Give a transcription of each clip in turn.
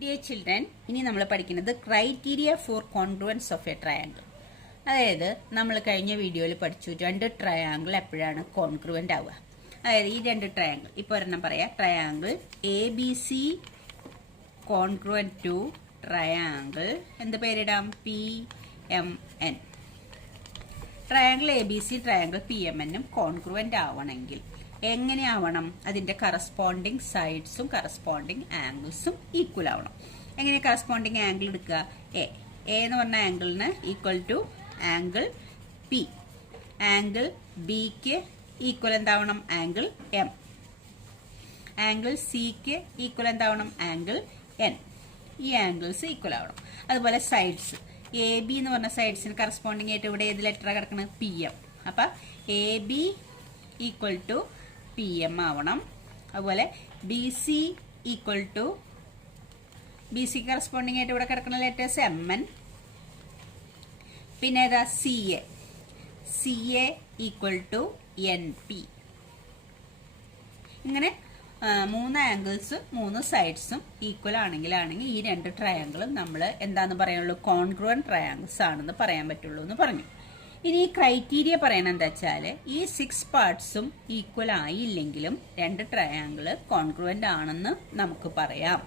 Dear children, ഇനി നമ്മൾ പഠിക്കുന്നത് criteria four congruence of A triangle. അതായത് നമ്മൾ കഴിഞ്ഞ വീഡിയോയിൽ പഠിച്ചു രണ്ട് ട്രയാങ്കിൾ എപ്പോഴാണ് കോൺഗ്രുവൻ്റ് ആവുക. അതായത് ഈ രണ്ട് ട്രയാങ്കിൾ, ഇപ്പോൾ ഒരെണ്ണം പറയാം, triangle A B C congruent to triangle എന്ത് പേരിടാം? P M N. Triangle A B C triangle P M എന്നും കോൺഗ്രുവൻ്റ് ആവണമെങ്കിൽ എങ്ങനെയാവണം? അതിൻ്റെ കറസ്പോണ്ടിങ് സൈഡ്സും കറസ്പോണ്ടിങ് ആംഗിൾസും ഈക്വൽ ആവണം. എങ്ങനെ കറസ്പോണ്ടിങ് ആംഗിൾ എടുക്കുക? എ എന്ന് പറഞ്ഞ ആംഗിളിന് equal to angle P. Angle ബിക്ക് ഈക്വൽ എന്താവണം? Angle M. ആംഗിൾ സിക്ക് ഈക്വൽ എന്താവണം? Angle N. ഈ ആംഗിൾസ് ഈക്വൽ ആവണം. അതുപോലെ സൈഡ്സ് എ ബി എന്ന് പറഞ്ഞ സൈഡ്സിന് കറസ്പോണ്ടിങ് ആയിട്ട് ഇവിടെ ഏത് ലെറ്റർ കിടക്കുന്നത്? P M. അപ്പം A B equal to P M ആവണം. അതുപോലെ B C equal to, B C corresponding ആയിട്ട് ഇവിടെ കിടക്കുന്ന ലെറ്റേഴ്സ് എം എൻ. പിന്നെ ഏതാ? C A. C A equal to N P. ഇങ്ങനെ മൂന്ന് ആംഗിൾസും മൂന്ന് സൈഡ്സും ഈക്വൽ ആണെങ്കിൽ ഈ രണ്ട് ട്രയാങ്കിളും നമ്മൾ എന്താന്ന് പറയുള്ളൂ? കോൺഗ്രുവൻ ട്രയാങ്കിൾസ് ആണെന്ന് പറയാൻ പറ്റുള്ളൂ എന്ന് പറഞ്ഞു. ഇനി ഈ ക്രൈറ്റീരിയ പറയണത് എന്താ വെച്ചാൽ, ഈ 6 പാർട്സും ഈക്വൽ ആയില്ലെങ്കിലും രണ്ട് ട്രയാങ്കിൾ കോൺഗ്രുവൻ്റ് ആണെന്ന് നമുക്ക് പറയാം.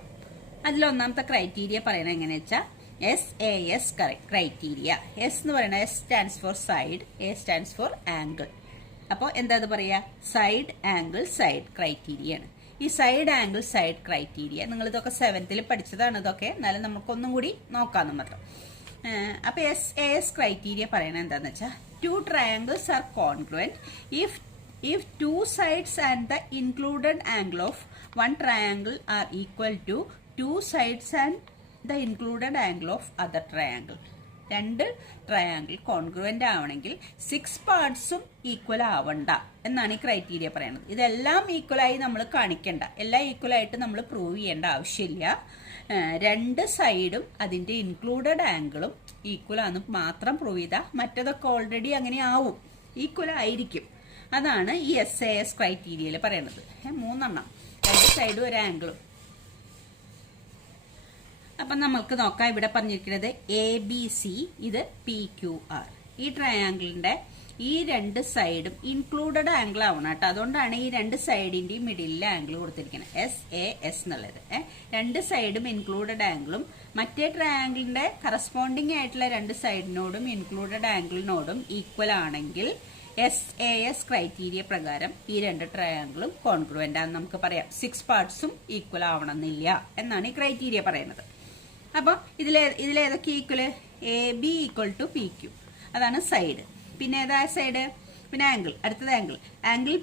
അതിലൊന്നാമത്തെ ക്രൈറ്റീരിയ പറയണത് എങ്ങനെയാ വെച്ചാൽ SAS ക്രൈറ്റീരിയ. എസ് എന്ന് പറയുന്നത് S stands for side, A stands for angle. അപ്പോൾ എന്താ പറയുക? സൈഡ് ആംഗിൾ സൈഡ് ക്രൈറ്റീരിയ ആണ്. ഈ സൈഡ് ആംഗിൾ സൈഡ് ക്രൈറ്റീരിയ നിങ്ങൾ ഇതൊക്കെ 7th പഠിച്ചതാണ്. ഇതൊക്കെ എന്നാലും നമുക്കൊന്നും കൂടി നോക്കാമെന്ന് മാത്രം. അപ്പോൾ SAS ക്രൈറ്റീരിയ പറയണത് എന്താന്ന് വെച്ചാൽ, 2 triangles are congruent if 2 sides and the included angle of one triangle are equal to 2 sides and the included angle of other triangle. രണ്ട് ട്രയാങ്കിൾ കോൺഗ്രുവൻ്റ് ആവണമെങ്കിൽ 6 പാർട്സും ഈക്വൽ ആവണ്ട എന്നാണ് ഈ ക്രൈറ്റീരിയ പറയുന്നത്. ഇതെല്ലാം ഈക്വലായി നമ്മൾ കാണിക്കണ്ട, എല്ലാം ഈക്വലായിട്ട് നമ്മൾ പ്രൂവ് ചെയ്യേണ്ട ആവശ്യമില്ല. രണ്ട് സൈഡും അതിൻ്റെ ഇൻക്ലൂഡഡ് ആംഗിളും ഈക്വൽ ആണെന്ന് മാത്രം പ്രൂവ് ചെയ്താൽ മറ്റതൊക്കെ ഓൾറെഡി അങ്ങനെ ആവും, ഈക്വൽ ആയിരിക്കും. അതാണ് ഈ SAS ക്രൈറ്റീരിയയിൽ പറയുന്നത്. 3 എണ്ണം, രണ്ട് സൈഡും ഒരു ആംഗിളും. അപ്പം നമുക്ക് നോക്കാം. ഇവിടെ പറഞ്ഞിരിക്കുന്നത് ABC, ഇത് PQR. ഈ ട്രയാങ്കിളിന്റെ ഈ രണ്ട് സൈഡും ഇൻക്ലൂഡഡ് ആംഗിൾ ആവണം കേട്ടോ. അതുകൊണ്ടാണ് ഈ രണ്ട് സൈഡിന്റെയും മിഡിലെ ആംഗിൾ കൊടുത്തിരിക്കുന്നത് SAS എന്നുള്ളത്. രണ്ട് സൈഡും ഇൻക്ലൂഡഡ് ആംഗിളും മറ്റേ ട്രയാങ്കിളിന്റെ കറസ്പോണ്ടിങ് ആയിട്ടുള്ള രണ്ട് സൈഡിനോടും ഇൻക്ലൂഡഡ് ആംഗിളിനോടും ഈക്വൽ ആണെങ്കിൽ SAS ക്രൈറ്റീരിയ പ്രകാരം ഈ രണ്ട് ട്രയാങ്കിളും കോൺഗ്രുവൻ്റ് ആണെന്ന് നമുക്ക് പറയാം. 6 പാർട്സും ഈക്വൽ ആവണമെന്നില്ല എന്നാണ് ഈ ക്രൈറ്റീരിയ പറയുന്നത്. അപ്പോൾ ഇതിലേതൊക്കെ equal? AB equal to PQ, അതാണ് സൈഡ്. പിന്നെ ഏതാ സൈഡ്? പിന്നെ ആംഗിൾ. അടുത്തത് angle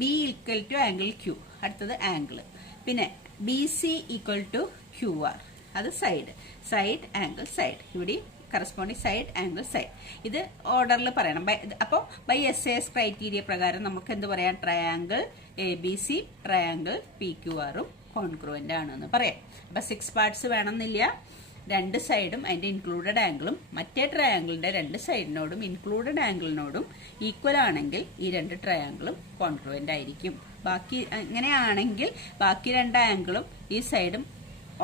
B equal to angle Q, അടുത്തത് ആംഗിൾ. പിന്നെ BC ഈക്വൽ ടു QR, അത് സൈഡ് ആംഗിൾ സൈഡ്. ഇവിടെ കറസ്പോണ്ടിങ് സൈഡ് ആംഗിൾ സൈഡ്. ഇത് ഓർഡറിൽ പറയണം. അപ്പോൾ ബൈ SAS ക്രൈറ്റീരിയ പ്രകാരം നമുക്ക് എന്ത് പറയാം? ട്രയാങ്കിൾ ABC ട്രയാങ്കിൾ PQRും കോൺഗ്രുവൻ്റ് ആണെന്ന് പറയാം. അപ്പം 6 പാർട്സ് വേണമെന്നില്ല. രണ്ട് സൈഡും അതിൻ്റെ ഇൻക്ലൂഡഡ് ആംഗിളും മറ്റേ ട്രയാങ്കിളിൻ്റെ രണ്ട് സൈഡിനോടും ഇൻക്ലൂഡഡ് ആംഗിളിനോടും ഈക്വൽ ആണെങ്കിൽ ഈ രണ്ട് ട്രയാങ്കിളും കോൺഗ്രുവൻ്റ് ആയിരിക്കും. ബാക്കി ഇങ്ങനെയാണെങ്കിൽ ബാക്കി രണ്ട് ആംഗിളും ഈ സൈഡും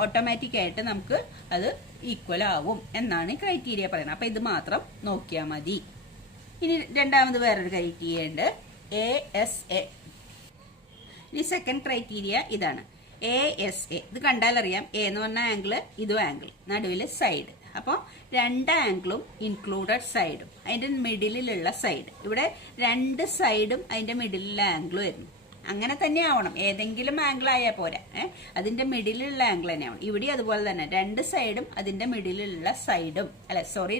ഓട്ടോമാറ്റിക് ആയിട്ട് നമുക്ക് അത് ഈക്വൽ ആവും എന്നാണ് ഈ ക്രൈറ്റീരിയ പറയുന്നത്. അപ്പം ഇത് മാത്രം നോക്കിയാൽ മതി. ഇനി രണ്ടാമത് വേറൊരു ക്രൈറ്റീരിയ ഉണ്ട്, ASA. ഇനി സെക്കൻഡ് ക്രൈറ്റീരിയ ഇതാണ്, ASA. ഇത് കണ്ടാൽ അറിയാം, എ എന്ന് പറഞ്ഞ ആംഗിൾ, ഇതും ആംഗിൾ, നടുവിൽ സൈഡ്. അപ്പോൾ രണ്ട് ആംഗിളും ഇൻക്ലൂഡഡ് സൈഡും അതിൻ്റെ മിഡിലുള്ള സൈഡ്. ഇവിടെ രണ്ട് സൈഡും അതിൻ്റെ മിഡിലുള്ള ആംഗിളും വരുന്നു. അങ്ങനെ തന്നെ ആവണം, ഏതെങ്കിലും ആംഗിൾ ആയാൽ പോരാ, അതിൻ്റെ മിഡിലുള്ള ആംഗിൾ തന്നെ ആവണം. ഇവിടെ അതുപോലെ തന്നെ രണ്ട് സൈഡും അതിൻ്റെ മിഡിലുള്ള സൈഡും,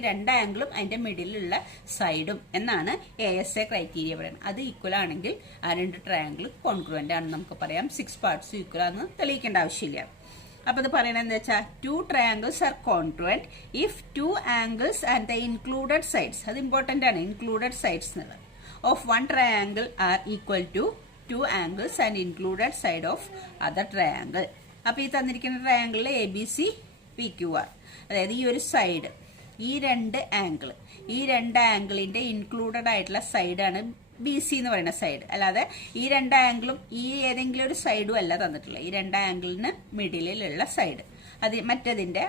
രണ്ട് ആംഗിളും അതിൻ്റെ മിഡിലുള്ള സൈഡും എന്നാണ് ASA ക്രൈറ്റീരിയ പറയുന്നത്. അത് ഈക്വൽ ആണെങ്കിൽ ആ രണ്ട് ട്രയാങ്കിൾ കോൺഗ്രുവൻ്റ് ആണെന്ന് നമുക്ക് പറയാം. 6 പാർട്സ് ഈക്വൽ ആണെന്ന് തെളിയിക്കേണ്ട ആവശ്യമില്ല. അപ്പോൾ ഇത് പറയണത് എന്താ വെച്ചാൽ, 2 triangles are congruent if 2 angles and the included sides, അത് ഇമ്പോർട്ടൻ്റ് ആണ്, ഇൻക്ലൂഡഡ് സൈഡ്സ് എന്നുള്ളത്, of one triangle are equal to 2 angles and included side of other triangle. അപ്പോൾ ഈ തന്നിരിക്കുന്ന ട്രയാങ്കിളിൽ ABC PQR, അതായത് ഈ ഒരു സൈഡ്, ഈ രണ്ട് ആംഗിളിൻ്റെ ഇൻക്ലൂഡഡ് ആയിട്ടുള്ള സൈഡാണ് ബി സി എന്ന് പറയുന്ന സൈഡ്. അല്ലാതെ ഈ രണ്ട് ആംഗിളും ഈ ഏതെങ്കിലും ഒരു സൈഡും അല്ല തന്നിട്ടുള്ളത്. ഈ രണ്ട് ആംഗിളിന് മിഡിലുള്ള സൈഡ്, അത് മറ്റതിന്റെ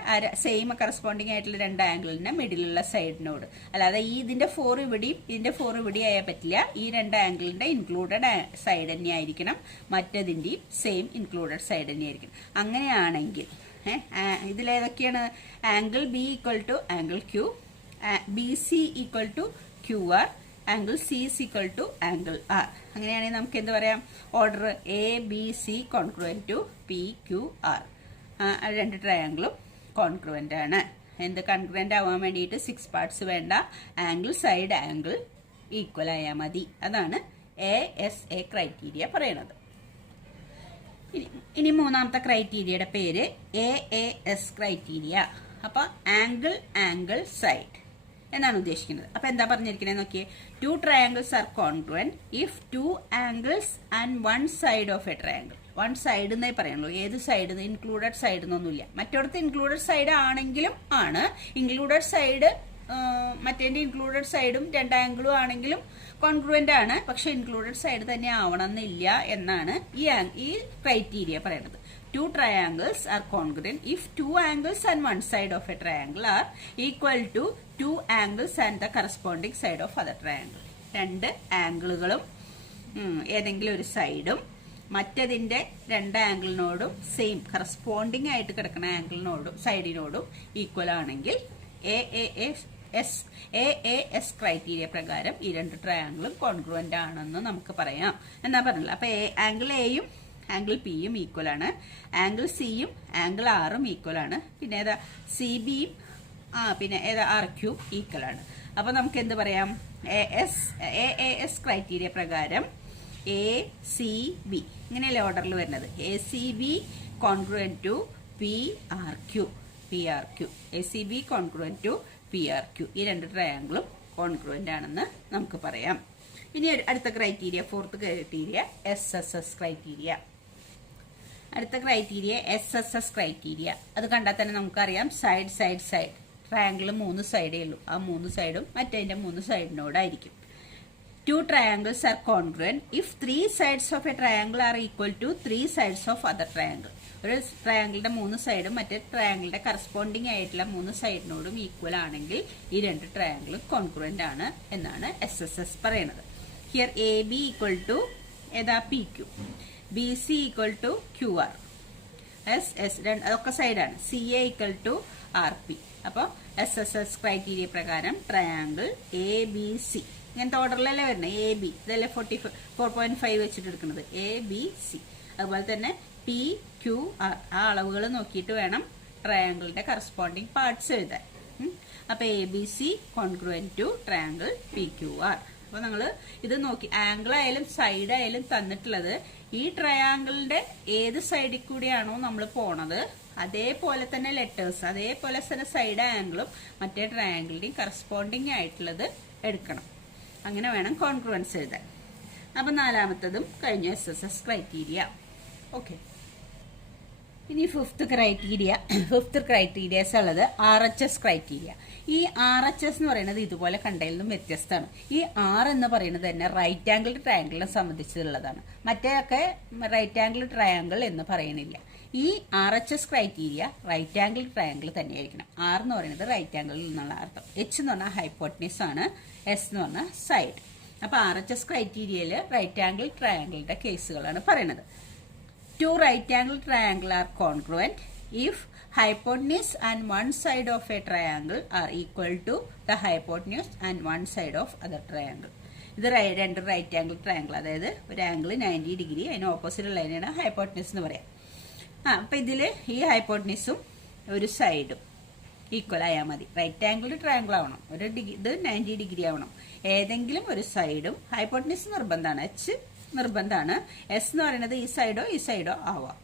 സെയിം കറസ്പോണ്ടിങ് ആയിട്ടുള്ള രണ്ട് ആംഗിളിന്റെ മിഡിലുള്ള സൈഡിനോട്. അല്ലാതെ ഈ ഇതിന്റെ 4 ഇവിടെയും ഇതിന്റെ 4 ഇവിടെ ആയാൽ പറ്റില്ല. ഈ രണ്ട് ആംഗിളിന്റെ ഇൻക്ലൂഡഡ് സൈഡ് തന്നെ ആയിരിക്കണം, മറ്റതിന്റെയും സെയിം ഇൻക്ലൂഡഡ് സൈഡ് തന്നെ ആയിരിക്കണം. അങ്ങനെയാണെങ്കിൽ ഇതിലേതൊക്കെയാണ്? Angle B equal to angle Q, B C equal to Q R, angle C is equal to angle R. അങ്ങനെയാണെങ്കിൽ നമുക്ക് എന്ത് പറയാം? Order A B C congruent to P Q R. രണ്ട് ട്രയാങ്കിളും കോൺക്രുവന്റ് ആണ്. എന്ത് കൺക്രുവന്റ് ആവാൻ വേണ്ടിയിട്ട് 6 പാർട്സ് വേണ്ട, ആംഗിൾ സൈഡ് ആംഗിൾ ഈക്വൽ ആയാൽ മതി. അതാണ് ASA ക്രൈറ്റീരിയ പറയണത്. ഇനി മൂന്നാമത്തെ ക്രൈറ്റീരിയയുടെ പേര് AAS ക്രൈറ്റീരിയ. അപ്പൊ ആംഗിൾ ആംഗിൾ സൈഡ് എന്നാണ് ഉദ്ദേശിക്കുന്നത്. അപ്പൊ എന്താ പറഞ്ഞിരിക്കുന്നത് നോക്കിയേ. 2 triangles are congruent if 2 angles and 1 side of a triangle. 1 side എന്നേ പറയുള്ളൂ. ഏത് സൈഡ്? ഇൻക്ലൂഡഡ് സൈഡ് എന്നൊന്നുമില്ല. മറ്റോടത്ത് ഇൻക്ലൂഡഡ് സൈഡ് ആണെങ്കിലും ആണ്, ഇൻക്ലൂഡഡ് സൈഡ് മറ്റേന്റെ ഇൻക്ലൂഡഡ് സൈഡും രണ്ട് ആംഗിളും ആണെങ്കിലും കോൺഗ്രുവന്റ് ആണ്. പക്ഷെ ഇൻക്ലൂഡഡ് സൈഡ് തന്നെ ആവണമെന്നില്ല എന്നാണ് ഈ ക്രൈറ്റീരിയ പറയുന്നത്. 2 triangles are congruent if 2 angles and 1 side of a triangle are equal to 2 angles and the corresponding side of other triangle. രണ്ട് ആംഗിളുകളും ഏതെങ്കിലും ഒരു സൈഡും മറ്റതിന്റെ രണ്ട് ആംഗിളിനോടും സെയിം കറസ്പോണ്ടിങ് ആയിട്ട് കിടക്കുന്ന ആംഗിളിനോടും സൈഡിനോടും ഈക്വൽ ആണെങ്കിൽ AAS ക്രൈറ്റീരിയ പ്രകാരം ഈ രണ്ട് ട്രയാങ്കിളും കോൺഗ്രുവന്റ് ആണെന്ന് നമുക്ക് പറയാം എന്നാ പറഞ്ഞില്ല. അപ്പൊ ആംഗിൾ എയും ആംഗിൾ പിയും ഈക്വൽ ആണ്, ആംഗിൾ സിയും ആംഗിൾ ആറും ഈക്വൽ ആണ്, പിന്നെ ഏതാ സി ബിയും പിന്നെ ഏതാ ആർ ക്യൂ ഈക്വൽ ആണ്. അപ്പൊ നമുക്ക് എന്ത് പറയാം? AAS ക്രൈറ്റീരിയ പ്രകാരം ACB ഇങ്ങനെയല്ലേ ഓർഡറിൽ വരുന്നത്. ACB congruent to PRQ, ACB congruent to PRQ. ഈ രണ്ട് ട്രയാങ്കിളും കോൺഗ്രുവന്റ് ആണെന്ന് നമുക്ക് പറയാം. ഇനി അടുത്ത criteria, 4th criteria SSS criteria. അടുത്ത ക്രൈറ്റീരിയ SSS ക്രൈറ്റീരിയ. അത് കണ്ടാൽ തന്നെ നമുക്കറിയാം സൈഡ് സൈഡ് സൈഡ്. ട്രയാങ്കിള് 3 സൈഡേ ഉള്ളൂ. ആ 3 സൈഡും മറ്റതിന്റെ 3 സൈഡിനോടായിരിക്കും. 2 triangles are congruent if 3 sides of a triangle are equal to 3 sides of other triangle. ഒരു ട്രയാങ്കിളിന്റെ 3 സൈഡും മറ്റേ ട്രയാങ്കിളിന്റെ കറസ്പോണ്ടിങ് ആയിട്ടുള്ള 3 സൈഡിനോടും ഈക്വൽ ആണെങ്കിൽ ഈ രണ്ട് ട്രയാങ്കിളും കോൺഗ്രുവന്റ് ആണ് എന്നാണ് SSS പറയുന്നത്. ഹിയർ AB ഈക്വൽ ടു ഏതാ PQ, BC equal to QR, SS അതൊക്കെ സൈഡാണ്, CA ഈക്വൽ ടു RP. അപ്പോൾ SSS ക്രൈറ്റീരിയ പ്രകാരം ട്രയാങ്കിൾ ABC ഇങ്ങനത്തെ ഓർഡറിലല്ലേ വരുന്നത്. AB ഇതല്ലേ 4.5 വെച്ചിട്ട് എടുക്കുന്നത്, ABC. അതുപോലെ തന്നെ PQR ആ അളവുകൾ നോക്കിയിട്ട് വേണം ട്രയാങ്കിളിന്റെ കറസ്പോണ്ടിങ് പാർട്സ് എഴുതാൻ. അപ്പൊ ABC congruent to triangle PQR. അപ്പൊ നിങ്ങൾ ഇത് നോക്കി, ആംഗിൾ ആയാലും സൈഡ് ആയാലും തന്നിട്ടുള്ളത് ഈ ട്രയാങ്കിളിന്റെ ഏത് സൈഡിൽ കൂടിയാണോ നമ്മൾ പോണത് അതേപോലെ തന്നെ ലെറ്റേഴ്സ്, അതേപോലെ തന്നെ സൈഡ് ആംഗിളും മറ്റേ ട്രയാങ്കിളിന്റെയും കറസ്പോണ്ടിങ് ആയിട്ടുള്ളത് എടുക്കണം. അങ്ങനെ വേണം കോൺഗ്രുവൻസ് എഴുതാൻ. അപ്പൊ 4മത്തതും കഴിഞ്ഞ SSS ക്രൈറ്റീരിയ. ഓക്കെ, ഇനി 5th ക്രൈറ്റീരിയസ് ഉള്ളത് RHS ക്രൈറ്റീരിയ. ഈ RHS എന്ന് പറയുന്നത് ഇതുപോലെ കണ്ടതിൽ നിന്നും വ്യത്യസ്തമാണ്. ഈ R എന്ന് പറയുന്നത് തന്നെ റൈറ്റ് ആംഗിൾ ട്രയാങ്കിളിനെ സംബന്ധിച്ചുള്ളതാണ്. മറ്റേയൊക്കെ റൈറ്റ് ആംഗിൾ ട്രയാങ്കിൾ എന്ന് പറയണില്ല. ഈ RHS criteria right angle triangle തന്നെയായിരിക്കണം. R എന്ന് പറയുന്നത് റൈറ്റ് ആംഗിളിൽ നിന്നുള്ള അർത്ഥം, H എന്ന് പറഞ്ഞാൽ ഹൈപ്പോട്ടനീസ് ആണ്, S എന്ന് പറഞ്ഞാൽ സൈഡ്. അപ്പൊ RHS ക്രൈറ്റീരിയയിൽ റൈറ്റ് ആംഗിൾ ട്രയാങ്കിളിന്റെ കേസുകളാണ് പറയുന്നത്. 2 right angle triangle are congruent if hypotenuse and one side of a triangle are equal to the hypotenuse and one side of other triangle. ഇത് രണ്ട് റൈറ്റ് ആംഗിൾ ട്രയാങ്കിൾ, അതായത് ഒരു angle 90 degree, അതിന് opposite ലൈനാണ് hypotenuse എന്ന് പറയാം. അപ്പൊ ഇതില് ഈ ഹൈപ്പോട്ടനീസും ഒരു സൈഡും ഈക്വൽ ആയാൽ മതി. റൈറ്റ് ആംഗിൾ ട്രയാങ്കിൾ ആവണം, ഇത് 90 ഡിഗ്രി ആവണം. ഏതെങ്കിലും ഒരു സൈഡും, ഹൈപ്പോട്ടനീസ് നിർബന്ധമാണ്, H നിർബന്ധമാണ്, S എന്ന് പറയുന്നത് ഈ സൈഡോ ആവാം.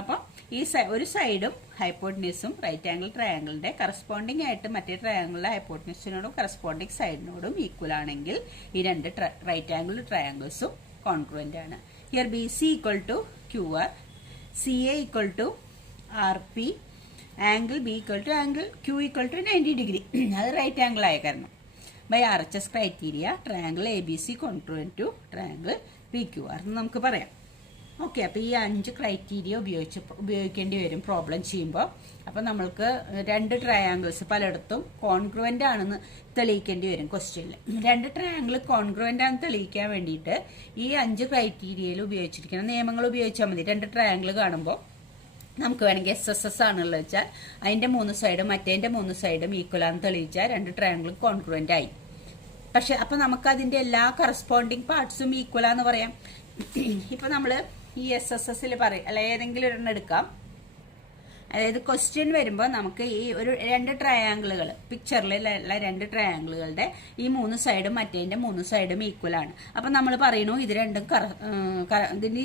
അപ്പൊ ഈ ഒരു സൈഡും ഹൈപ്പോട്ടനീസും റൈറ്റ് ആംഗിൾ ട്രയാങ്കിളിന്റെ കറസ്പോണ്ടിങ് ആയിട്ട് മറ്റേ ട്രയാങ്കിളിലെ ഹൈപ്പോട്ടനീസിനോടും കറസ്പോണ്ടിങ് സൈഡിനോടും ഈക്വൽ ആണെങ്കിൽ ഈ രണ്ട് റൈറ്റ് ആംഗിൾ ട്രയാങ്കിൾസും കോൺഗ്രുവന്റ് ആണ്. Here BC equal to QR, CA equal to RP, angle B equal to angle Q equal to 90 degree. അത് റൈറ്റ് ആംഗിൾ ആയ കാരണം. By RHS criteria triangle ABC congruent to triangle PQR എന്ന് നമുക്ക് പറയാം. Okay, അപ്പോൾ ഈ 5 ക്രൈറ്റീരിയ ഉപയോഗിക്കേണ്ടി വരും പ്രോബ്ലം ചെയ്യുമ്പോൾ. അപ്പോൾ നമ്മൾക്ക് 2 ട്രയാങ്കിൾസ് പലയിടത്തും കോൺഗ്രുവൻ്റ് ആണെന്ന് തെളിയിക്കേണ്ടി വരും ക്വസ്റ്റ്യനിൽ. 2 ട്രയാങ്കിൾ കോൺഗ്രുവൻ്റ് ആണെന്ന് തെളിയിക്കാൻ വേണ്ടിയിട്ട് ഈ 5 ക്രൈറ്റീരിയയിൽ ഉപയോഗിച്ചിരിക്കുന്ന നിയമങ്ങൾ ഉപയോഗിച്ചാൽ മതി. 2 ട്രയാങ്കിൾ കാണുമ്പോൾ നമുക്ക് വേണമെങ്കിൽ SSS ആണുള്ളത് വെച്ചാൽ അതിൻ്റെ 3 സൈഡും മറ്റേതിൻ്റെ 3 സൈഡും ഈക്വലാന്ന് തെളിയിച്ചാൽ 2 ട്രയാങ്കിളും കോൺഗ്രുവൻ്റ് ആയി. പക്ഷെ അപ്പം നമുക്ക് അതിൻ്റെ എല്ലാ കറസ്പോണ്ടിങ് പാർട്സും ഈക്വലാന്ന് പറയാം. ഇപ്പം നമ്മൾ ഈ SSSൽ പറയും, അല്ല ഏതെങ്കിലും ഒരെണ്ണം എടുക്കാം. അതായത് ക്വസ്റ്റ്യൻ വരുമ്പോൾ നമുക്ക് ഈ ഒരു 2 ട്രയാങ്കിളുകൾ പിക്ചറിലുള്ള 2 ട്രയാങ്കിളുകളുടെ ഈ 3 സൈഡും മറ്റേതിൻ്റെ 3 സൈഡും ഈക്വലാണ്. അപ്പം നമ്മൾ പറയുന്നു ഇത് രണ്ടും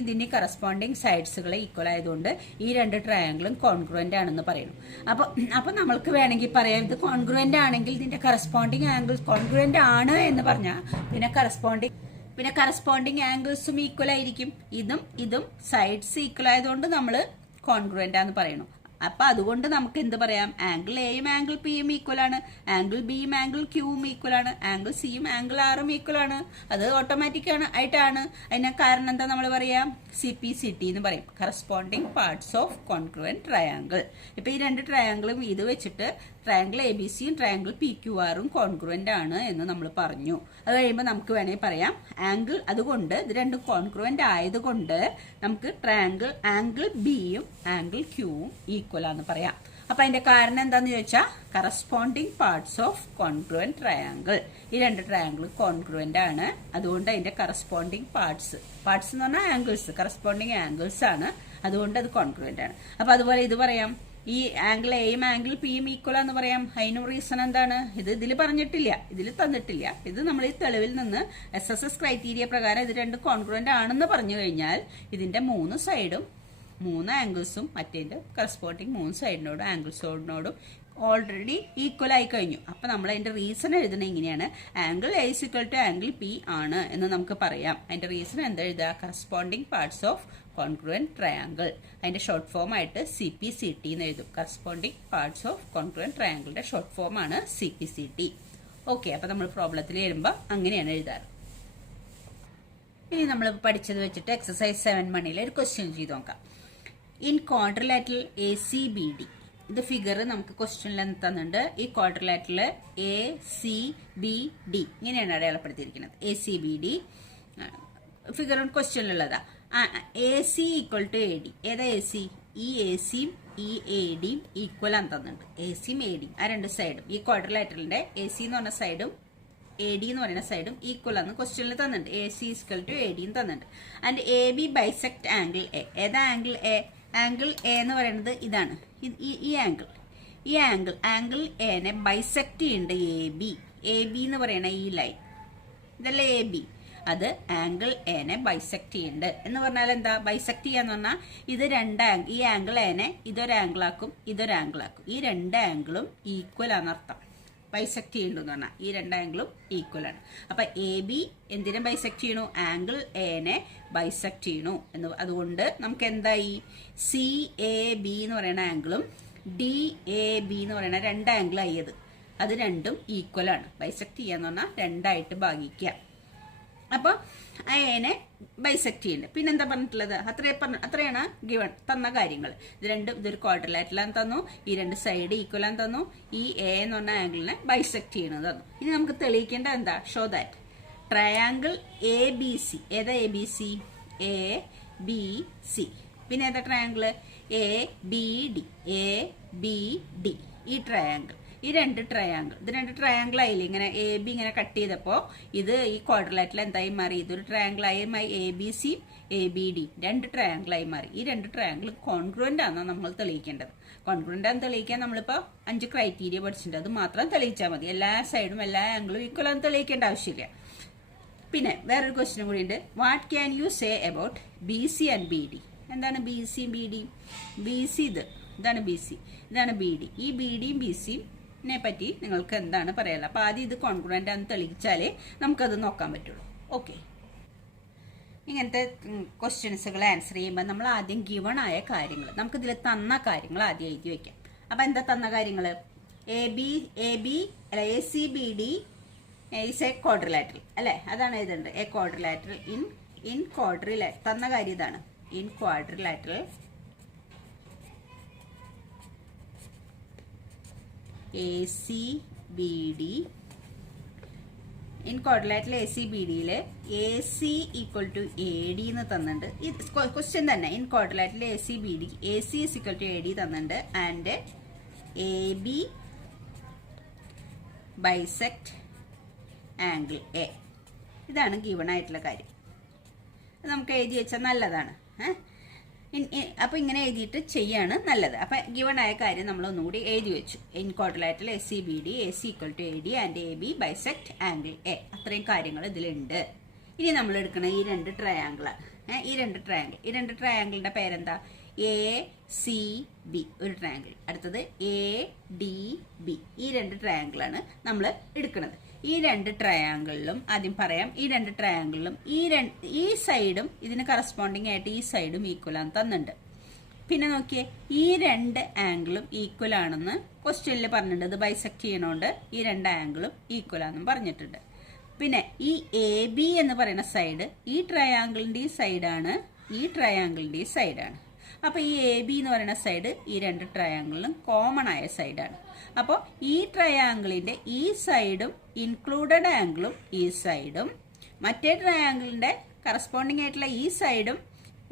ഇതിൻ്റെ കറസ്പോണ്ടിങ് സൈഡ്സുകൾ ഈക്വൽ ആയതുകൊണ്ട് ഈ 2 ട്രയാങ്കിളും കോൺഗ്രുവൻ്റ് ആണെന്ന് പറയുന്നു. അപ്പം നമ്മൾക്ക് വേണമെങ്കിൽ പറയാം ഇത് കോൺഗ്രുവൻ്റ് ആണെങ്കിൽ ഇതിൻ്റെ കറസ്പോണ്ടിങ് ആംഗിൾസ് കോൺഗ്രുവൻ്റ് ആണ് എന്ന് പറഞ്ഞാൽ പിന്നെ കറസ്പോണ്ടിങ് ആംഗിൾസും ഈക്വൽ ആയിരിക്കും. ഇതും സൈഡ്സ് ഈക്വൽ ആയതുകൊണ്ട് നമ്മൾ കോൺഗ്രുവൻ്റ് ആണെന്ന് പറയുന്നു. അപ്പൊ അതുകൊണ്ട് നമുക്ക് എന്ത് പറയാം, ആംഗിൾ എയും ആംഗിൾ പിയും ഈക്വൽ ആണ്, ആംഗിൾ ബിയും ആംഗിൾ ക്യൂവും ഈക്വൽ ആണ്, ആംഗിൾ സിയും ആംഗിൾ ആറും ഈക്വൽ ആണ്. അത് ഓട്ടോമാറ്റിക് ആയിട്ടാണ്. അതിന് കാരണം എന്താ നമ്മൾ പറയാം, CPCT എന്ന് പറയും, corresponding parts of congruent triangle. ഇപ്പൊ ഈ 2 ട്രയാങ്കിളും ഇത് വെച്ചിട്ട് ട്രയാങ്കിൾ ABCയും ട്രയാങ്കിൾ PQRും കോൺഗ്രുവന്റ് ആണ് എന്ന് നമ്മൾ പറഞ്ഞു. അത് കഴിയുമ്പോൾ നമുക്ക് വേണമെങ്കിൽ പറയാം ആംഗിൾ, അതുകൊണ്ട് ഇത് 2 കോൺഗ്രുവന്റ് ആയതുകൊണ്ട് നമുക്ക് ആംഗിൾ ബിയും ആംഗിൾ ക്യൂവും ഈക്വൽ ആണെന്ന് പറയാം. അപ്പൊ അതിന്റെ കാരണം എന്താന്ന് ചോദിച്ചാൽ corresponding parts of congruent triangle. ഈ 2 ട്രയാങ്കിൾ കോൺഗ്രുവന്റ് ആണ്, അതുകൊണ്ട് അതിന്റെ കറസ്പോണ്ടിങ് പാർട്സ് എന്ന് പറഞ്ഞാൽ ആംഗിൾസ്, കറസ്പോണ്ടിങ് ആംഗിൾസ് ആണ്, അതുകൊണ്ട് അത് കോൺഗ്രുവന്റ് ആണ്. അപ്പൊ അതുപോലെ ഇത് പറയാം, ഈ ആംഗിൾ എയും ആംഗിൾ പിയും ഈക്വൽ എന്ന് പറയാം. അതിനും റീസൺ എന്താണ്, ഇതിൽ പറഞ്ഞിട്ടില്ല, ഇതിൽ തന്നിട്ടില്ല. ഇത് നമ്മൾ ഈ തെളിവിൽ നിന്ന് SSS ക്രൈറ്റീരിയ പ്രകാരം ഇത് 2 കോൺഗ്രുവന്റ് ആണെന്ന് പറഞ്ഞു കഴിഞ്ഞാൽ ഇതിന്റെ 3 സൈഡും 3 ആംഗിൾസും മറ്റേതിന്റെ കറസ്പോണ്ടിങ് 3 സൈഡിനോടും ആംഗിൾസോടിനോടും ഓൾറെഡി ഈക്വൽ ആയി കഴിഞ്ഞു. അപ്പൊ നമ്മൾ അതിന്റെ റീസൺ എഴുതുന്നത് ഇങ്ങനെയാണ്, ആംഗിൾ A = ആംഗിൾ P ആണ് എന്ന് നമുക്ക് പറയാം. അതിന്റെ റീസൺ എന്താ എഴുതുക, corresponding parts of congruent triangle. അതിന്റെ ഷോർട്ട് ഫോം ആയിട്ട് CPCT എന്ന് എഴുതും. കറസ്പോണ്ടിങ് പാർട്സ് ഓഫ് കോൺഗ്രുവന്റ് ട്രയാങ്കിളിന്റെ ഷോർട്ട് ഫോം ആണ് CPCT. ഓക്കെ, അപ്പൊ നമ്മൾ പ്രോബ്ലത്തിൽ വരുമ്പോൾ അങ്ങനെയാണ് എഴുതാറ്. ഇനി നമ്മൾ പഠിച്ചത് വെച്ചിട്ട് എക്സസൈസ് 7 ഒരു ക്വസ്റ്റ്യൻ ചെയ്ത് നോക്കാം. ഇൻ ക്വാഡ്രിലാറ്ററൽ ACBD, ഇത് ഫിഗർ നമുക്ക് ക്വസ്റ്റ്യനിൽ തന്നിട്ടുണ്ട്. ഈ ക്വാഡ്രിലാറ്ററൽ ACBD ഇങ്ങനെയാണ് അടയാളപ്പെടുത്തിയിരിക്കുന്നത്. ACBD ഫിഗർ ക്വസ്റ്റ്യനിലുള്ളതാ. AC = AD. ഏതാ AC? ഈ ACയും ഈ ADയും ഈക്വൽ ആണെന്ന് തന്നിട്ടുണ്ട്. ACയും ADയും ആ 2 സൈഡും ഈ ക്വാഡ്രിലാറ്ററലിന്റെ AC എന്ന് പറഞ്ഞ സൈഡും AD എന്ന് പറയുന്ന സൈഡും ഈക്വൽ ആണ് ക്വസ്റ്റ്യനിൽ തന്നിട്ടുണ്ട്. AC = AD തന്നിട്ടുണ്ട്. And AB bisect angle A. ഏതാ ആംഗിൾ A? ആംഗിൾ A എന്ന് പറയുന്നത് ഇതാണ്, ഈ ആംഗിൾ എനെ ബൈസെക്ട് ചെയ്യുന്നുണ്ട് AB എന്ന് പറയുന്ന ഈ ലൈൻ, ഇതല്ലേ AB. അത് ആംഗിൾ എനെ ബൈസെക്ട് ചെയ്യുന്നുണ്ട് എന്ന് പറഞ്ഞാൽ എന്താ, ബൈസെക്ട് ചെയ്യാന്ന് പറഞ്ഞാൽ ഇത് ഈ ആംഗിൾ എനെ ഇതൊരു ആംഗിളാക്കും, ഇതൊരു ആംഗിളാക്കും. ഈ 2 ആംഗിളും ഈക്വൽ ആണെന്നർത്ഥം. ബൈസെക്ട് ചെയ്യുന്നുണ്ടെന്ന് പറഞ്ഞാൽ ഈ 2 ആംഗിളും ഈക്വൽ ആണ്. അപ്പൊ AB എന്തിനെ ബൈസെക്ട് ചെയ്യണു, ആംഗിൾ എനെ ബൈസെക്ട് ചെയ്യണു എന്ന്. അതുകൊണ്ട് നമുക്ക് എന്തായി, CAB എന്ന് പറയുന്ന ആംഗിളും DAB എന്ന് പറയുന്ന 2 ആംഗിൾ ആയത്, അത് രണ്ടും ഈക്വൽ ആണ്. ബൈസെക്ട് ചെയ്യാന്ന് പറഞ്ഞാൽ 2 ആയിട്ട് ഭാഗിക്കുക. അപ്പൊ എനെ ബൈസെക്ട് ചെയ്യുന്നുണ്ട്. പിന്നെന്താ പറഞ്ഞിട്ടുള്ളത്, അത്രയാണ് ഗിവൺ തന്ന കാര്യങ്ങൾ. ഇത് രണ്ടും, ഇതൊരു ക്വാഡ്രിലാറ്ററലാന്ന് തന്നു, ഈ 2 സൈഡ് ഈക്വൽ ആന്ന് തന്നു, ഈ A എന്ന് പറഞ്ഞ ആംഗിളിനെ ബൈസെക്ട് ചെയ്യുന്നത് തന്നു. ഇനി നമുക്ക് തെളിയിക്കേണ്ട എന്താ, ഷോ ദാറ്റ് ട്രയാങ്കിൾ ABC. ഏതാ ABC? ABC. പിന്നെ ഏതാ ട്രയാങ്കിൾ? ABD. ഈ ട്രയാങ്കിൾ, ഈ 2 ട്രയാങ്കിൾ, ഇത് 2 ട്രയാങ്കിൾ ആയില്ലേ, ഇങ്ങനെ AB ഇങ്ങനെ കട്ട് ചെയ്തപ്പോൾ ഇത് ഈ ക്വാഡ്രിലാറ്ററൽ എന്തായി മാറി, ഇതൊരു ട്രയാങ്കിൾ ആയി ABC ABD 2 ട്രയാങ്കിൾ ആയി മാറി. ഈ 2 ട്രയാങ്കിൾ കോൺഗ്രുവന്റ് ആണെന്ന് നമ്മൾ തെളിയിക്കേണ്ടത്. കോൺഗ്രുവന്റ് ആണെന്ന് തെളിയിക്കാൻ നമ്മളിപ്പോൾ 5 ക്രൈറ്റീരിയ പഠിച്ചിട്ടുണ്ട്, അത് മാത്രം തെളിയിച്ചാൽ മതി. എല്ലാ സൈഡും എല്ലാ ആംഗിളും ഈക്വൽ ആണെന്ന് തെളിയിക്കേണ്ട ആവശ്യമില്ല. പിന്നെ വേറൊരു ക്വസ്റ്റ്യൻ കൂടി ഉണ്ട്, what can you say about BC and BD? എന്താണ് BC BD? BC ഇതാണ് BC, ഇതാണ് BD. ഈ BDയും BCയും പറ്റി നിങ്ങൾക്ക് എന്താണ് പറയാനുള്ളത്? അപ്പൊ ആദ്യം ഇത് കോൺഗ്രുവന്റ് ആണെന്ന് തെളിയിച്ചാലേ നമുക്കത് നോക്കാൻ പറ്റുള്ളൂ. ഓക്കെ, ഇങ്ങനത്തെ ക്വസ്റ്റ്യൻസുകൾ ആൻസർ ചെയ്യുമ്പോൾ നമ്മൾ ആദ്യം ഗിവൺ ആയ കാര്യങ്ങൾ, നമുക്കിതിൽ തന്ന കാര്യങ്ങൾ ആദ്യം എഴുതി വെക്കാം. അപ്പൊ എന്താ തന്ന കാര്യങ്ങൾ? ACBD ഈസ് എ ക്വാഡ്രിലാറ്ററൽ അല്ലേ, അതാണ് എഴുതേണ്ടത്. എ ക്വാഡ്രിലാറ്ററൽ ഇൻ ക്വാഡ്രിലാറ്ററൽ തന്ന കാര്യം ഇതാണ്. In quadrilateral ACBD in quadrilateral ACBDയിൽ AC ഈക്വൽ ടു AD എന്ന് തന്നിട്ടുണ്ട്. ഇത് ക്വസ്റ്റ്യൻ തന്നെ. In quadrilateral ACBD AC is equal to AD തന്നിട്ടുണ്ട്. And AB bisect angle A. ഇതാണ് ഗിവൺ ആയിട്ടുള്ള കാര്യം. നമുക്ക് എഴുതി വെച്ചാൽ നല്ലതാണ്. അപ്പോൾ ഇങ്ങനെ എഴുതിയിട്ട് ചെയ്യാണ് നല്ലത്. അപ്പം ഗിവൺ ആയ കാര്യം നമ്മൾ ഒന്നുകൂടി എഴുതി വെച്ചു. In quadrilateral ACBD AC equal to AD and AB bisect angle A. അത്രയും കാര്യങ്ങൾ ഇതിലുണ്ട്. ഇനി നമ്മൾ എടുക്കുന്ന ഈ രണ്ട് ട്രയാങ്കിളാണ്. ഈ രണ്ട് ട്രയാങ്കിളിന്റെ പേരെന്താ? ACB ഒരു ട്രയാങ്കിൾ, അടുത്തത് ADB. ഈ രണ്ട് ട്രയാങ്കിളാണ് നമ്മൾ എടുക്കുന്നത്. ഈ രണ്ട് ട്രയാങ്കിളിലും ആദ്യം പറയാം, ഈ രണ്ട് ട്രയാങ്കിളിലും ഈ സൈഡും ഇതിന് കറസ്പോണ്ടിങ് ആയിട്ട് ഈ സൈഡും ഈക്വൽ ആണെന്ന് തന്നിട്ടുണ്ട്. പിന്നെ നോക്കിയേ, ഈ രണ്ട് ആംഗിളും ഈക്വൽ ആണെന്ന് ക്വസ്റ്റ്യനിൽ പറഞ്ഞിട്ടുണ്ട്. ഇത് ബൈസെക്ട് ചെയ്യണോണ്ട് ഈ രണ്ട് ആംഗിളും ഈക്വൽ ആണെന്നും പറഞ്ഞിട്ടുണ്ട്. പിന്നെ ഈ AB എന്ന് പറയുന്ന സൈഡ് ഈ ട്രയാങ്കിളിന്റെ ഈ സൈഡാണ്, ഈ ട്രയാങ്കിളിന്റെ ഈ സൈഡാണ്. അപ്പൊ ഈ AB എന്ന് പറയുന്ന സൈഡ് ഈ രണ്ട് ട്രയാങ്കിളിലും കോമൺ ആയ സൈഡാണ്. അപ്പോൾ ഈ ട്രയാങ്കിളിന്റെ ഈ സൈഡും ഇൻക്ലൂഡഡ് ആംഗിളും ഈ സൈഡും, മറ്റേ ട്രയാങ്കിളിന്റെ കറസ്പോണ്ടിങ് ആയിട്ടുള്ള ഈ സൈഡും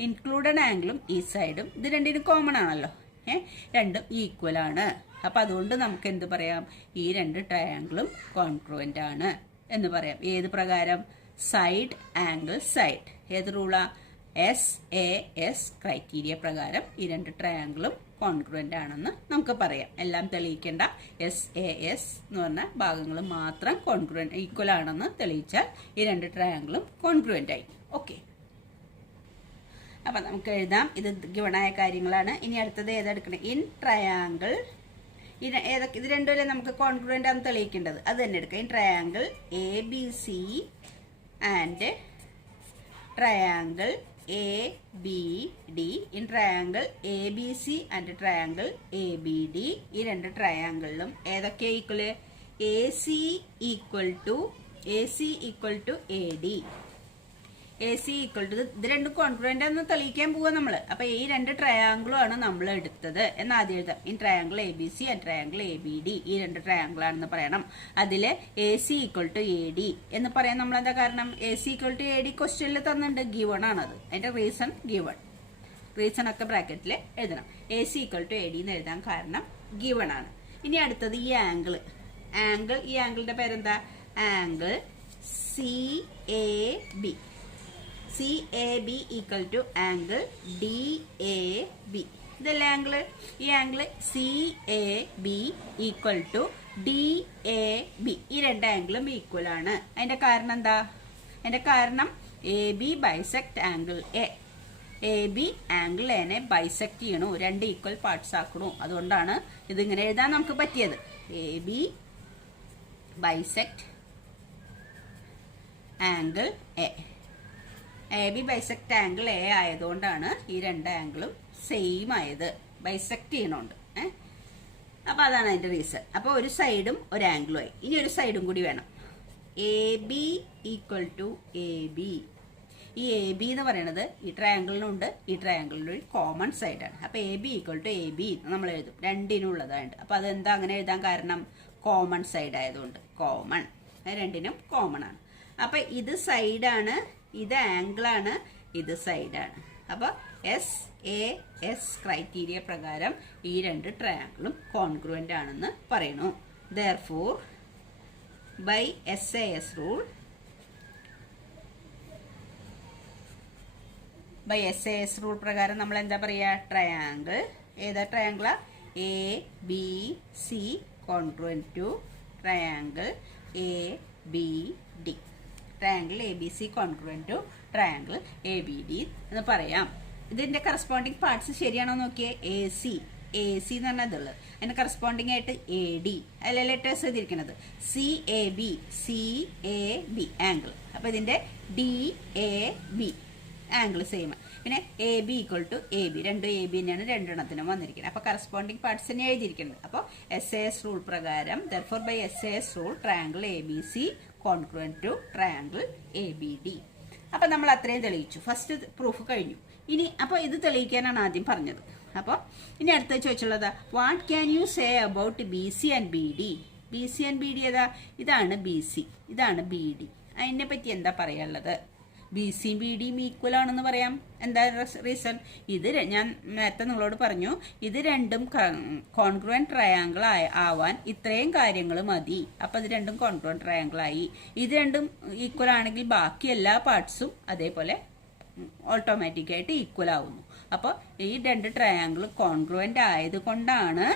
ഇൻക്ലൂഡഡ് ആംഗിളും ഈ സൈഡും, ഇത് രണ്ടിനും കോമൺ ആണല്ലോ. രണ്ടും ഈക്വൽ ആണ്. അപ്പൊ അതുകൊണ്ട് നമുക്ക് എന്ത് പറയാം? ഈ രണ്ട് ട്രയാങ്കിളും കോൺഗ്രുവന്റ് ആണ് എന്ന് പറയാം. ഏത് പ്രകാരം? Side angle side. ഏത് റൂളാ? SAS ക്രൈറ്റീരിയ പ്രകാരം ഈ രണ്ട് ട്രയാങ്കിളും കോൺഗ്രുവന്റ് ആണെന്ന് നമുക്ക് പറയാം. എല്ലാം തെളിയിക്കേണ്ട. SAS എന്ന് പറഞ്ഞ ഭാഗങ്ങൾ മാത്രം കോൺഗ്രുവന്റ് ഈക്വൽ ആണെന്ന് തെളിയിച്ചാൽ ഈ രണ്ട് ട്രയാങ്കിളും കോൺഗ്രുവന്റ് ആയി. ഓക്കെ, അപ്പൊ നമുക്ക് എഴുതാം. ഇത് ഗിവണായ കാര്യങ്ങളാണ്. ഇനി അടുത്തത് ഏതെടുക്കണം? In triangle. ഇത് രണ്ടുമല്ലേ നമുക്ക് കോൺഗ്രുവന്റ് ആണെന്ന് തെളിയിക്കേണ്ടത്. അത് തന്നെ എടുക്കാം. In triangle ABC and triangle ABD. In triangle ABC and triangle ABD. ഈ രണ്ട് ട്രയാങ്കിളിലും ഏതൊക്കെ equal? AC equal to AD. AC equal to, ഇത് രണ്ടും കോൺഗ്രുവന്റ് ആണെന്ന് തെളിയിക്കാൻ പോവാ നമ്മള്. അപ്പൊ ഈ രണ്ട് ട്രയാങ്കിളും ആണ് നമ്മൾ എടുത്തത് എന്ന് ആദ്യം എഴുതാം. In triangle ABC and triangle ABD. ഈ രണ്ട് ട്രയാങ്കിൾ ആണെന്ന് പറയണം. അതില് AC ഈക്വൽ ടു AD എന്ന് പറയാൻ നമ്മൾ എന്താ കാരണം? AC ഈക്വൽ ടു AD ക്വസ്റ്റ്യനിൽ തന്നിട്ടുണ്ട്. ഗിവൺ ആണത്. അതിന്റെ റീസൺ ഗിവൺ. റീസൺ ഒക്കെ ബ്രാക്കറ്റിൽ എഴുതണം. AC ഈക്വൽ ടു AD എന്ന് എഴുതാൻ കാരണം ഗിവൺ ആണ്. ഇനി അടുത്തത് ഈ ആംഗിൾ. ഈ ആംഗിളിന്റെ പേരെന്താ? Angle CAB. CAB equal to angle DAB. ഇതല്ലേ ആംഗിള്? ഈ angle CAB equal to DAB. ഈ രണ്ട് ആംഗിളും ഈക്വൽ ആണ്. അതിന്റെ കാരണം എന്താ? അതിന്റെ കാരണം AB bisect angle A. AB angle എനെ ബൈസെക്ട് ചെയ്യണു, രണ്ട് ഈക്വൽ പാർട്സ് ആക്കണു. അതുകൊണ്ടാണ് ഇതിങ്ങനെ എഴുതാൻ നമുക്ക് പറ്റിയത്. AB bisect angle A. AB bisect angle A ആയതുകൊണ്ടാണ് ഈ രണ്ട് ആംഗിളും സെയിം ആയത്, ബൈസെക്ട് ചെയ്യണോണ്ട്. അപ്പൊ അതാണ് അതിന്റെ റീസൺ. അപ്പൊ ഒരു സൈഡും ഒരു ആംഗിളും ആയി. ഇനി ഒരു സൈഡും കൂടി വേണം. AB equal to AB. ഈ AB എന്ന് പറയുന്നത് ഈ ട്രയാങ്കിളിനുണ്ട്, ഈ ട്രയാങ്കിളിൻ്റെ ഒരു കോമൺ സൈഡാണ്. അപ്പൊ AB ഈക്വൽ ടു AB നമ്മൾ എഴുതും. രണ്ടിനും ഉള്ളതായിട്ട്. അപ്പൊ അതെന്താ അങ്ങനെ എഴുതാൻ കാരണം? കോമൺ സൈഡ് ആയതുകൊണ്ട്. കോമൺ, രണ്ടിനും കോമൺ ആണ്. അപ്പൊ ഇത് സൈഡാണ്, ഇത് ആംഗിളാണ്, ഇത് സൈഡാണ്. അപ്പൊ SAS ക്രൈറ്റീരിയ പ്രകാരം ഈ രണ്ട് ട്രയാങ്കിളും കോൺഗ്രുവന്റ് ആണെന്ന് പറയുന്നു. Therefore, by SAS rule, പ്രകാരം നമ്മൾ എന്താ പറയാ? ട്രയാങ്കിൾ. ഏതാ ട്രയാങ്കിളാ? ABC congruent to triangle ABD. Triangle ABC congruent to triangle ABD എന്ന് പറയാം. ഇതിന്റെ കറസ്പോണ്ടിങ് പാർട്സ് ശരിയാണോ നോക്കിയേ? AC എന്ന് പറഞ്ഞാൽ ഇതുള്ളത്. അതിന് കറസ്പോണ്ടിങ് ആയിട്ട് AD, അതിലെ ലെറ്റേഴ്സ് എഴുതിയിരിക്കുന്നത് CAB ആംഗിൾ. അപ്പൊ ഇതിന്റെ DAB ആംഗിൾ സെയിം. പിന്നെ AB ഈക്വൽ ടു AB. രണ്ടും AB തന്നെയാണ് രണ്ടെണ്ണത്തിനും വന്നിരിക്കുന്നത്. അപ്പൊ കറസ്പോണ്ടിങ് പാർട്സ് തന്നെ എഴുതിയിരിക്കുന്നത്. അപ്പോൾ SAS റൂൾ പ്രകാരം, therefore by SAS rule, triangle ABC congruent to triangle ABD. അപ്പൊ നമ്മൾ അത്രയും തെളിയിച്ചു. ഫസ്റ്റ് പ്രൂഫ് കഴിഞ്ഞു. ഇനി അപ്പോൾ ഇത് തെളിയിക്കാനാണ് ആദ്യം പറഞ്ഞത്. അപ്പോൾ ഇനി അടുത്ത ചോദിച്ചുള്ളത് what can you say about BC and BD? BC and BD ഏതാ? ഇതാണ് BC, ഇതാണ് BD. അതിനെ പറ്റി എന്താ പറയാനുള്ളത്? BCയും BDയും ഈക്വൽ ആണെന്ന് പറയാം. എന്താ റീസൺ? ഇത് ഞാൻ നേരത്തെ നിങ്ങളോട് പറഞ്ഞു, ഇത് രണ്ടും കോൺഗ്രുവന്റ് ട്രയാങ്കിൾ ആവാൻ ഇത്രയും കാര്യങ്ങൾ മതി. അപ്പൊ ഇത് രണ്ടും കോൺഗ്രുവന്റ് ട്രയാങ്കിൾ ആയി. ഇത് രണ്ടും ഈക്വൽ ആണെങ്കിൽ ബാക്കി എല്ലാ പാർട്സും അതേപോലെ ഓട്ടോമാറ്റിക്കായിട്ട് ഈക്വൽ ആവുന്നു. അപ്പോൾ ഈ രണ്ട് ട്രയാങ്കിൾ കോൺഗ്രുവന്റ് ആയത് കൊണ്ടാണ്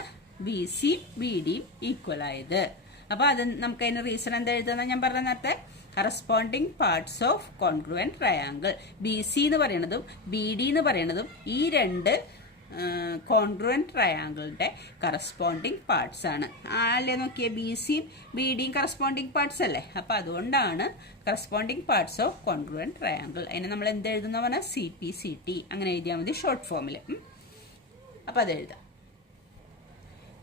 BCയും BDയും ഈക്വൽ ആയത്. അപ്പൊ അത് നമുക്ക് അതിന് റീസൺ എന്താ എഴുതുന്ന ഞാൻ പറഞ്ഞ നേരത്തെ, corresponding parts of congruent triangle. BC എന്ന് പറയുന്നതും BD എന്ന് പറയുന്നതും ഈ രണ്ട് കോൺഗ്രുവന്റ് ട്രയാങ്കിളിന്റെ കറസ്പോണ്ടിങ് പാർട്സ് ആണ്. അല്ലേ നോക്കിയേ, BCയും BDയും കറസ്പോണ്ടിങ് പാർട്സ് അല്ലേ? അപ്പൊ അതുകൊണ്ടാണ് corresponding parts of congruent triangle. അതിന് നമ്മൾ എന്ത് എഴുതുന്ന പറഞ്ഞാൽ CPCT അങ്ങനെ എഴുതിയാൽ മതി ഷോർട്ട് ഫോമിൽ. അപ്പൊ അത് എഴുതാം.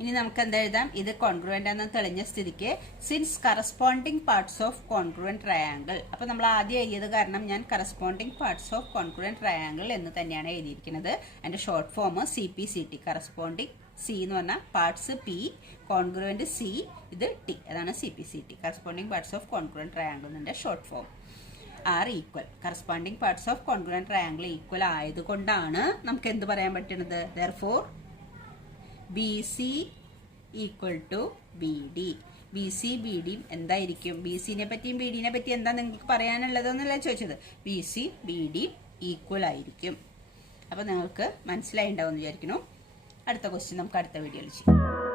ഇനി നമുക്ക് എന്താ എഴുതാം? ഇത് കോൺഗ്രുവന്റ് എന്ന് തെളിഞ്ഞ സ്ഥിതിക്ക് since corresponding parts of congruent triangle. അപ്പൊ നമ്മൾ ആദ്യം എഴുതിയത് കാരണം ഞാൻ corresponding parts of congruent triangle എന്ന് തന്നെയാണ് എഴുതിയിരിക്കുന്നത്. അതിന്റെ short form CPCT. Corresponding C എന്ന് പറഞ്ഞാൽ പാർട്സ് P, കോൺഗ്രുവന്റ് C, ഇത് T. അതാണ് CPCT, corresponding parts of congruent ട്രയാങ്കിളിന്റെ short form. Are equal. Corresponding parts of congruent triangle equal ആയതുകൊണ്ടാണ് നമുക്ക് എന്ത് പറയാൻ പറ്റുന്നത്? Therefore BC equal to BD. BC BDയും എന്തായിരിക്കും? BCനെ പറ്റിയും BDനെ പറ്റിയും എന്താ നിങ്ങൾക്ക് പറയാനുള്ളതെന്നല്ല ചോദിച്ചത്. BC BDയും ഈക്വൽ ആയിരിക്കും. അപ്പൊ നിങ്ങൾക്ക് മനസ്സിലായിണ്ടാവും എന്ന് വിചാരിക്കുന്നു. അടുത്ത ക്വസ്റ്റ്യൻ നമുക്ക് അടുത്ത വീഡിയോയിൽ ചെയ്യാം.